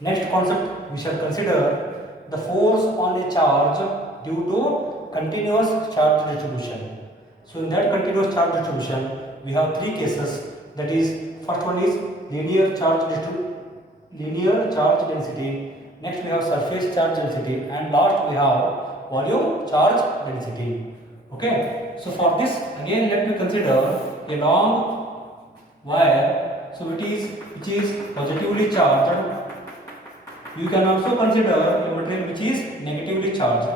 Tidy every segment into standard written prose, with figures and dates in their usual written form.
Next concept we shall consider the force on a charge due to continuous charge distribution. So in that continuous charge distribution, we have three cases. That is, first one is linear charge density. Next we have surface charge density, and last we have volume charge density. Okay. So for this, again let me consider a long wire. So which is positively charged. You can also consider a material which is negatively charged.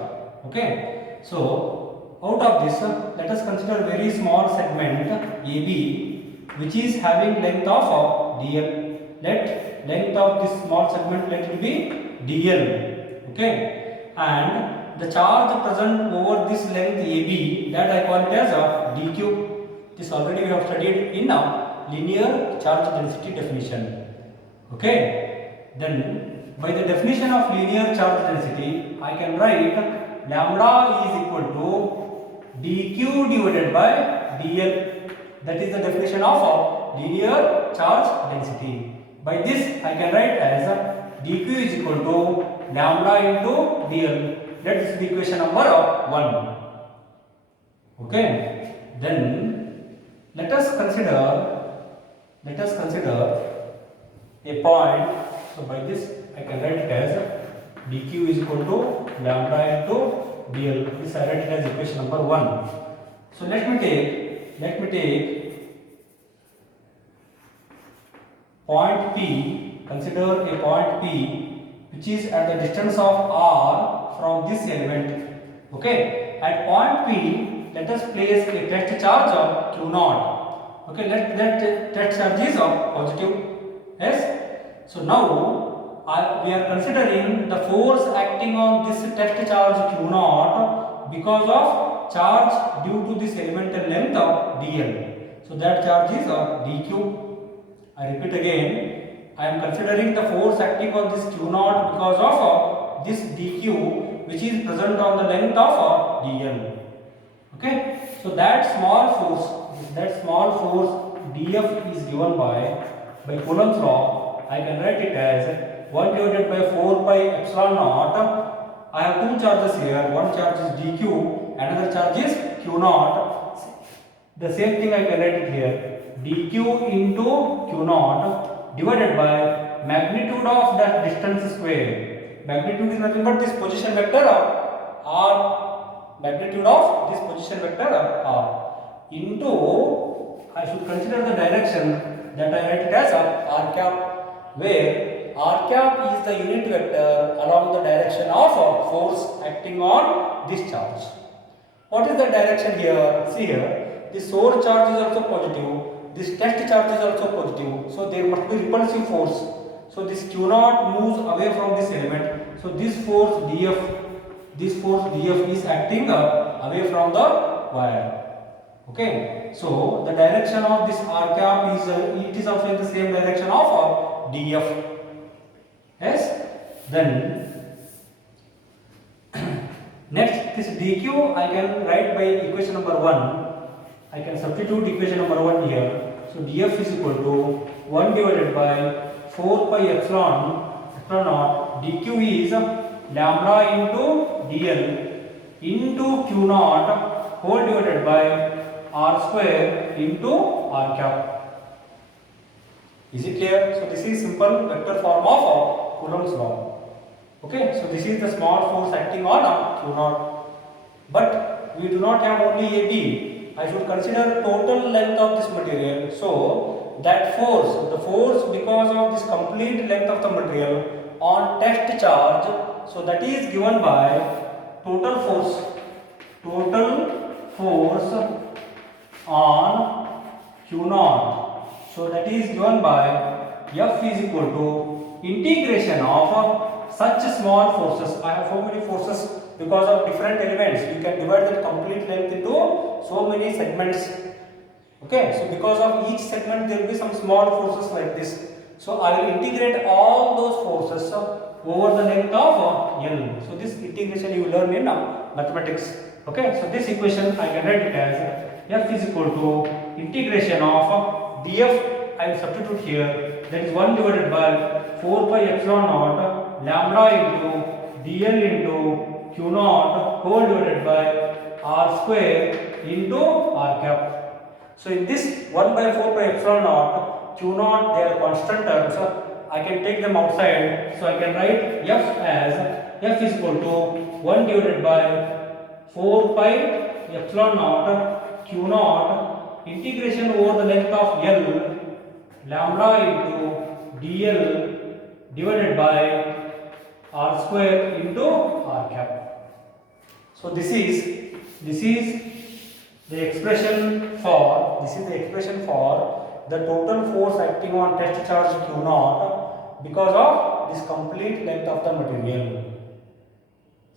Okay. So out of this, let us consider very small segment AB, which is having length of dl. Let length of this small segment, let it be dl. Okay. And the charge present over this length AB, that I call it as a dq. This already we have studied in a linear charge density definition. Okay. Then by the definition of linear charge density, I can write lambda is equal to dq divided by dl. That is the definition of linear charge density. By this, I can write as dq is equal to lambda into dl. That is the equation number 1. Okay. Then let us consider a point. So by this, I can write it as dq is equal to lambda into dl. This I write it as equation number 1. So let me take point P. Consider a point P which is at the distance of r from this element. Okay. At point P, let us place a test charge of q0. Okay. Let test charge is positive. Yes. So now we are considering the force acting on this test charge q0 because of charge due to this elemental length of dl. So that charge is dq. I repeat again, I am considering the force acting on this q0 because of this dq, which is present on the length of dl. Okay. So that small force df is given by Coulomb's law. I can write it as 1 divided by 4 pi epsilon naught. I have two charges here. One charge is dq, another charge is q0. The same thing I can write it here. dq into q0 divided by magnitude of that distance square. Magnitude is nothing but this position vector r. Magnitude of this position vector r into, I should consider the direction, that I write it as r cap, where r cap is the unit vector along the direction of force acting on this charge. What is the direction here? See here, the source charge is also positive, this test charge is also positive, so there must be repulsive force. So this q0 moves away from this element, so this force df is acting away from the wire. Okay, so the direction of this r cap is it is also in the same direction of df. Yes. Then next, this dq I can write by equation number 1. I can substitute equation number 1 here. So df is equal to 1 divided by 4 pi epsilon naught. dq is lambda into dl into q0 whole divided by r square into r cap. Is it clear? So this is simple vector form of Coulomb's law. Okay, so this is the small force acting on q0. But we do not have only AB. I should consider total length of this material. So that force, the force because of this complete length of the material on test charge, so that is given by total force on q0. So that is given by F is equal to integration of such small forces. I have so many forces because of different elements. You can divide that complete length into so many segments. Okay, so because of each segment there will be some small forces like this. So I will integrate all those forces over the length of L. So this integration you will learn in mathematics. Okay, so this equation I can write it as F is equal to integration of df I will substitute here. That is 1 divided by 4 pi epsilon naught lambda into dl into q naught whole divided by r square into r cap. So in this 1 by 4 pi epsilon naught, q naught, they are constant terms. I can take them outside. So I can write f as f is equal to 1 divided by 4 pi epsilon naught q naught integration over the length of L lambda into dl divided by r square into r cap. So this is the expression for the total force acting on test charge q naught because of this complete length of the material.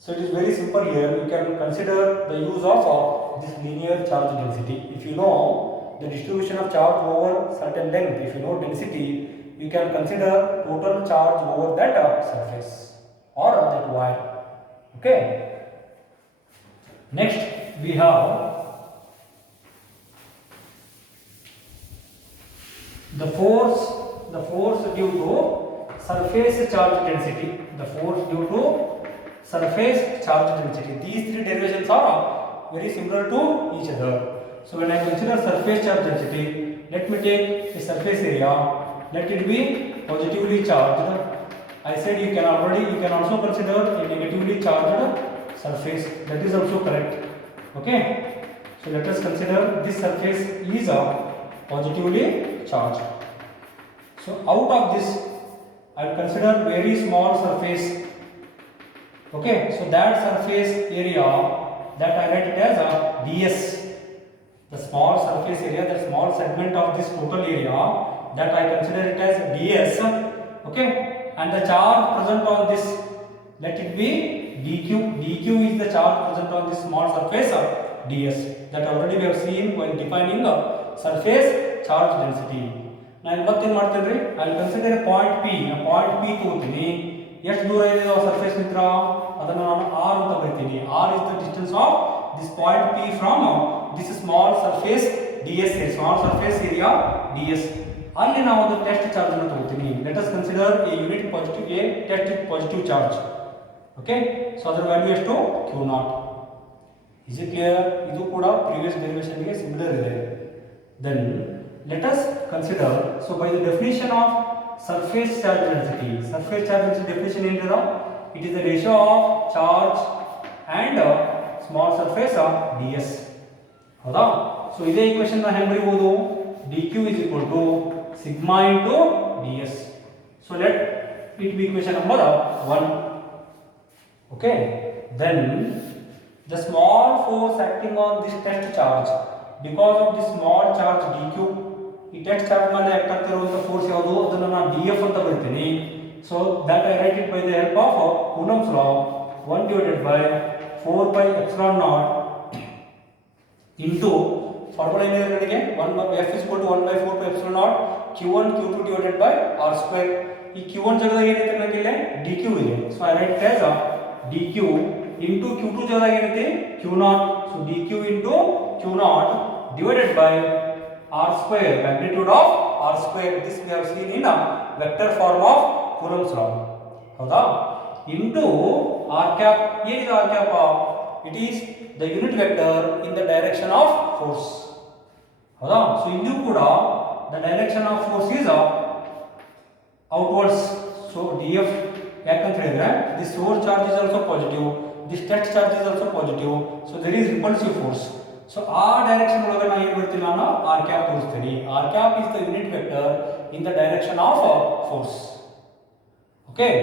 So it is very simple here. You can consider the use of this linear charge density. If you know the distribution of charge over certain length, if you know density, you can consider total charge over that surface or that wire. Okay. Next we have the force due to surface charge density. The force due to surface charge density. These three derivations are very similar to each other. So when I consider surface charge density, let me take the surface area. Let it be positively charged. I said you can also consider a negatively charged surface. That is also correct. Okay. So let us consider this surface is positively charged. So out of this, I will consider very small surface. Okay, so that surface area, that I write it as a ds. The small surface area, the small segment of this total area, that I consider it as ds. Okay, and the charge present on this, let it be dq. dq is the charge present on this small surface ds. That already we have seen when defining surface charge density. Now what in ಮಾಡ್ತೇನೆ I will consider a point P ತಗೋತೀನಿ. ಎಷ್ಟು ದೂರ ಇದೆ ಆ surface ನಿಂತ್ರ ಅದನ್ನು ನಾನು r ಅಂತ ಬರೀತೀನಿ. r is the distance of this point P from this small surface ds, small surface area ds. ಅಲ್ಲಿ ನಾವು ಒಂದು ಟೆಸ್ಟ್ ಚಾರ್ಜ್ ಅನ್ನು ತಗೋತೀನಿ. Let us consider a unit positive, a test positive charge. Okay, so ಅದರ value ಎಷ್ಟು q0. Is it clear? ಇದು ಕೂಡ previous derivation ಗೆ similar ಇದೆ. Then let us consider, so by the definition of surface charge density definition ಏನಂದ್ರೆ it is the ratio of charge and small surface ds. ಹೌದಾ? So ಇದೇ equation ನ ಹೆಂಗೆ ಬರೆಯಬಹುದು? dq is equal to sigma into ds. So let it be equation number 1. Okay, then the small force acting on this test charge, because of this small charge dq, ಈ test charge ಮೇಲೆ act ಆಗ್ತಿರುವಂತ force ಯಾವುದು? ಅದನ್ನು ನಾನು df ಅಂತ ಬರೀತೀನಿ. So that I write it by the help of Coulomb's law. 1 divided by 4 pi epsilon naught into formula ಏನಿದೆ ನನಗೆ f is equal to 1 by 4 pi epsilon naught q1 q2 divided by r square. ಈ q1 ಜಾಗದಾಗ ಏನೈತೆ ನನಗೆ ಇಲ್ಲಿ dq ಇದೆ. So I write it as dq into q2 ಜಾಗದಾಗ ಏನೈತೆ q0. So dq into q0 divided by r square, magnitude of r square. This we have seen in a vector form of Coulomb's law. ಹೌದಾ? into r cap. ಏನಿದೆ r cap? It is the unit vector in the direction of force. ಹೌದಾ? So ಇದು ಕೂಡ the direction of force is outwards. So df ಯಾಕಂತ ಹೇಳಿದ್ರೆ this source charge is also positive, this test charge is also positive, so there is repulsive force. So ಆ direction ಒಳಗೆ ನಾನು ಏನು ಬರ್ತೀನಿ, ನಾನು r cap ತೋರಿಸ್ತೀನಿ. r cap is the unit vector in the direction of force. Okay,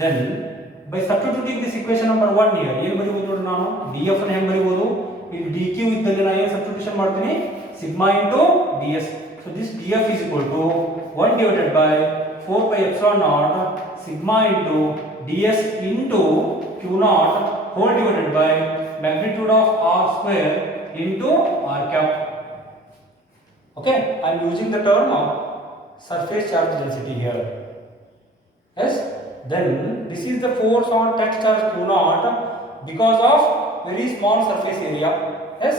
then by substituting this equation number 1 here, ಏನು ಬರೀಬಹುದು ನೋಡಿ, ನಾನು df ಅನ್ನು ಹೆಂಗೆ ಬರೀಬಹುದು? ಇಲ್ಲಿ dq ಇದ್ದಲ್ಲಿ ನಾನು ಏನು ಸಬ್ಸ್ಟಿಟ್ಯೂಷನ್ ಮಾಡ್ತೀನಿ? sigma into ds. So this df is equal to 1 divided by 4 pi epsilon naught sigma into ds into q naught whole divided by magnitude of r square into r cap. Okay, I am using the term surface charge density here. Yes, then this is the force on test charge q naught because of very small surface area. Yes,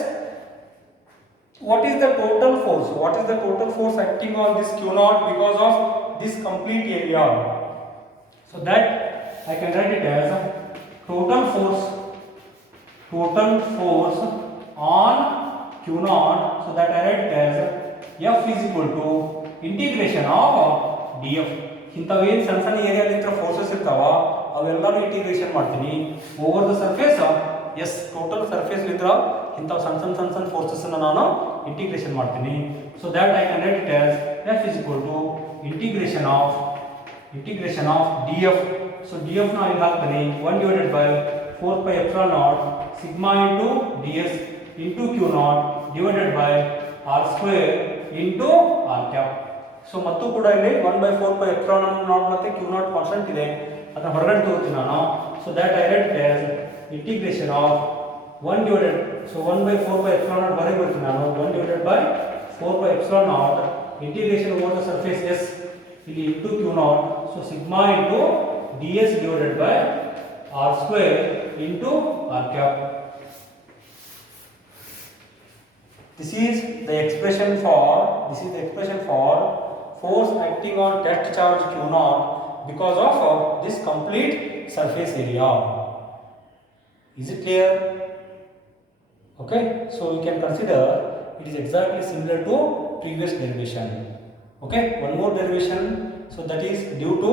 what is the total force? What is the total force acting on this Q naught because of this complete area? So that I can write it as total force on Q naught. So that I write it as F is equal to integration of df. ಇಂಥವೇನು ಸಣ್ಣ ಸಣ್ಣ ಏರಿಯಾಲಿಂದ forces ಇರ್ತಾವ ಅವೆಲ್ಲರೂ integration ಮಾಡ್ತೀನಿ over the surface. Yes, total surface ಲಿಂದ ಇಂಥವು ಸಣ್ಣ forces ಅನ್ನು ನಾನು ಇಂಟಿಗ್ರೇಷನ್ ಮಾಡ್ತೀನಿ. So that I can write it as F is equal to integration of df. So df ನ ಇಲ್ಲಿ ಹಾಕ್ತೀನಿ 1 divided by 4 pi epsilon naught sigma into ds into q naught divided by r square into r cap. So ಮತ್ತು ಕೂಡ ಇಲ್ಲಿ 1 by 4 pi epsilon naught ಮತ್ತೆ q naught constant ಇದೆ, ಅದನ್ನ ಹೊರಗಡೆ ತಗೋತೀನಿ ನಾನು. So that I right as integration of 1 divided, so 1 by 4 pi epsilon naught ಹೊರಗೆ ಬರ್ತೀನಿ ನಾನು. 1 divided by 4 pi epsilon naught integration over the surface s ಇಲ್ಲಿ into q naught. So sigma into ds divided by r square into r cap. This is the expression for force acting on test charge q naught because of this complete surface area. Is it clear? Okay, so we can consider it is exactly similar to previous derivation. Okay, one more derivation, so that is due to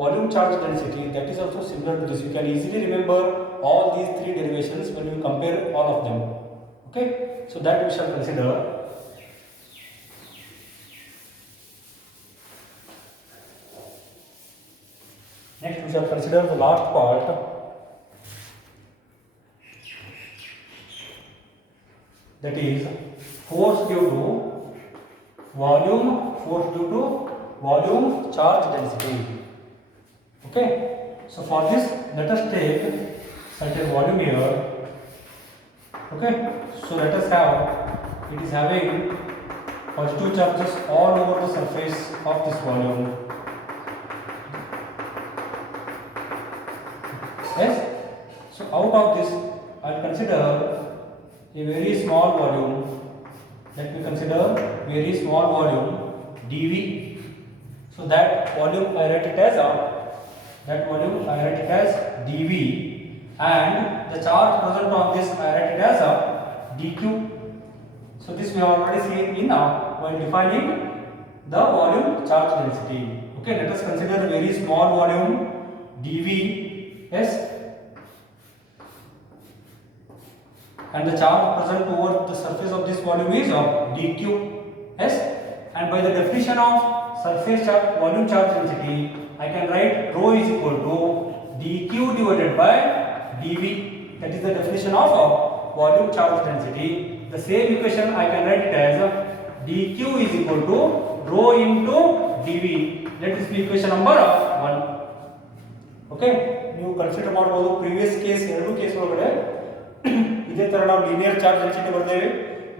volume charge density, that is also similar to this. You can easily remember all these three derivations when you compare all of them. Okay, so that we shall consider. Next we shall consider the last part, that is force due to volume charge density. Okay, so for this let us take certain volume here. Okay, so let us have, it is having positive charges all over the surface of this volume. Yes, so out of this I will consider a very small volume. Let me consider very small volume dV. So that volume I write it as dV, and the charge present on this I write it as dq. So this we have already seen in while defining the volume charge density. Okay, let us consider a very small volume dV. Yes, and the charge present over the surface of this volume is dq. Yes, and by the definition of surface charge volume charge density I can write rho is equal to dq divided by dv. That is the definition of volume charge density. The same equation I can write it as dq is equal to rho into dv. Let this be equation number 1. Okay, ನೀವು consider ಮಾಡಬಹುದು previous case, ಎರಡು case ಒಳಗಡೆ ಇದೇ ತರ ನಾವು linear charge density ಬರ್ದೇವೆ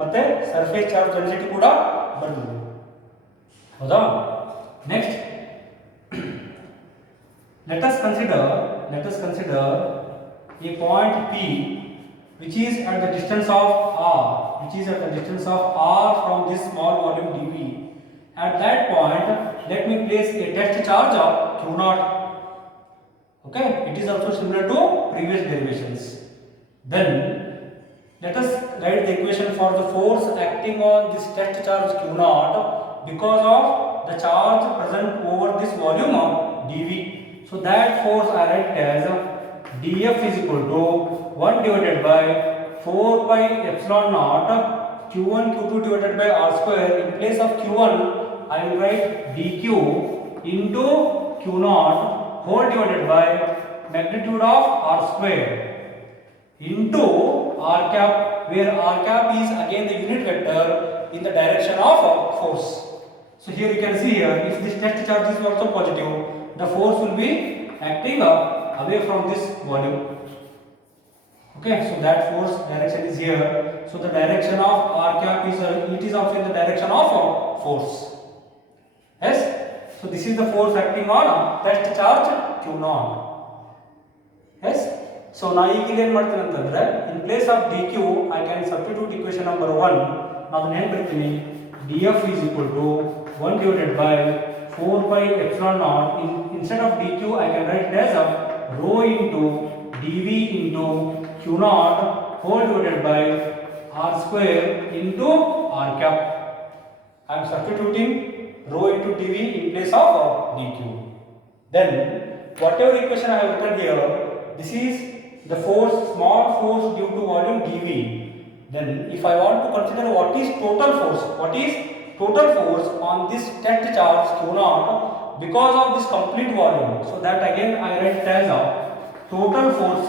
ಮತ್ತೆ surface charge density ಕೂಡ ಬರ್ದಿದ್ವಿ, ಹೌದಾ? Next let us consider a point P which is at the distance of r from this small volume dV. At that point let me place a test charge of q naught. Okay, it is also similar to previous derivations. Then let us write the equation for the force acting on this test charge q naught because of the charge present over this volume of dV. So that force I write as dF is equal to 1 divided by 4 pi epsilon naught q1 q2 divided by r square. In place of q1 I will write dq into q naught whole divided by magnitude of r square into r cap, where r cap is again the unit vector in the direction of force. So here you can see here, if this test charge is also positive, the force will be acting away from this volume. Okay, so that force direction is here. So the direction of r cap is it is also in the direction of force. Yes, so this is the force acting on test charge q naught. Yes, so now ಈಗ ಏನು ಮಾಡ್ತೀನಿ ಅಂತಂದ್ರೆ in place of dq I can substitute equation number 1 ನಾನು ಏನು ಬರ್ತೀನಿ df is equal to 1 divided by 4 pi epsilon naught. Instead of dq I can write it as a rho into dv into q naught whole divided by r square into r cap. I am substituting rho into dv in place of dq. Then whatever equation I have written here, this is the force, small force due to volume dv. Then if I want to consider what is total force on this test charge q naught because of this complete volume, so that again I write it as a total force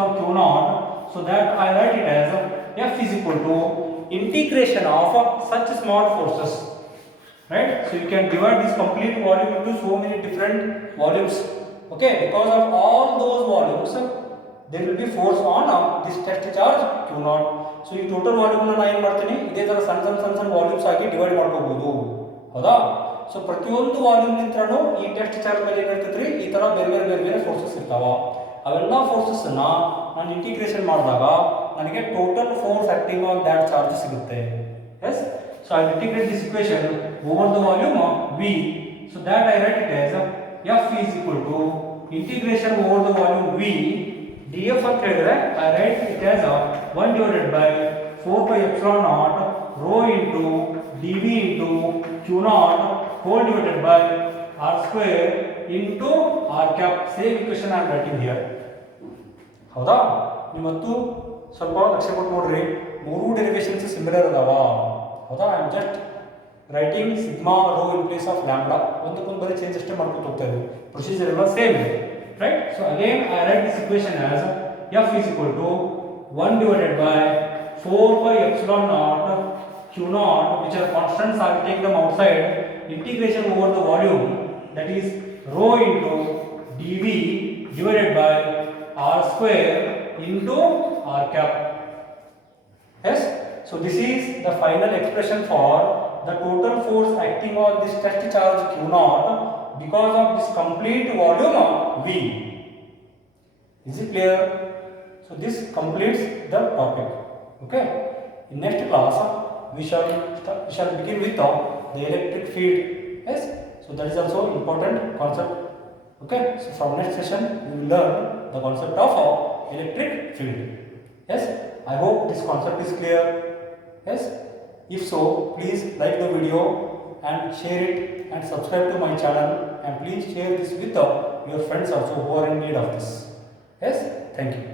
on q naught, so that I write it as f is equal to integration of such small forces, right? So you can divide this complete volume into so many different volumes, okay? Because of all those volumes there will be force on this test charge q naught. So ಈ total volume ನಾನು ಏನು ಮಾಡ್ತೀನಿ, ಇದೇ ತರ ಸಣ್ಣ volumes ಆಗಿ divide ಮಾಡ್ಕೋಬಹುದು, ಹೌದಾ? ಸೊ ಪ್ರತಿಯೊಂದು ವಾಲ್ಯೂಮ್ ನಿಂತ್ರನು ಈ ಟೆಸ್ಟ್ ಚಾರ್ಜ್ ಮೇಲೆ ಏನಿರ್ತೈತ್ರಿ, ಈ ತರ ಬೇರೆ ಫೋರ್ಸಸ್ ಇರ್ತಾವ. ಅವೆಲ್ಲ ಫೋರ್ಸಸ್ ಅನ್ನ ನಾನು ಇಂಟಿಗ್ರೇಷನ್ ಮಾಡಿದಾಗ ನನಗೆ total force acting on that charge ಸಿಗುತ್ತೆ. Yes, so I integrate this equation over the volume of V, so that I write it as f is equal to integration over the volume V df ಅಂತ ಹೇಳಿದ್ರೆ I write it as 1 divided by 4 pi epsilon naught rho into dv into q naught whole divided by r square into r cap. Same equation I am writing here, ಹೌದಾ? ನಿಮ್ಮತ್ತು ಸ್ವಲ್ಪ ಲಕ್ಷ್ಯ ಕೊಟ್ಟು ನೋಡ್ರಿ, ಮೂರು derivations similar ಅದಾವ, ಹೌದಾ? I am just writing sigma rho in place of lambda, ಒಂದಕ್ಕೊಂದು ಬರೀ ಚೇಂಜ್ ಅಷ್ಟೇ ಮಾಡ್ಕೊತ ಹೋಗ್ತಾ ಇದ್ದೀವಿ, ಪ್ರೊಸೀಜರ್ ಎಲ್ಲ ಸೇಮ್ ಇದೆ, right? So again I write this equation as f is equal to 1 divided by 4 pi epsilon naught q naught, which are constants, I will take them outside, integration over the volume, that is rho into dv divided by r square into r cap. Yes, so this is the final expression for the total force acting on this test charge q naught because of this complete volume of V. Is it clear? So this completes the topic. Okay. In next class we shall begin with the electric field. Yes. So that is also important concept. Okay. So from next session we will learn the concept of electric field. Yes. I hope this concept is clear. Yes. If so, please like the video and share it and subscribe to my channel, and please share this with your friends also who are in need of this. Yes, thank you.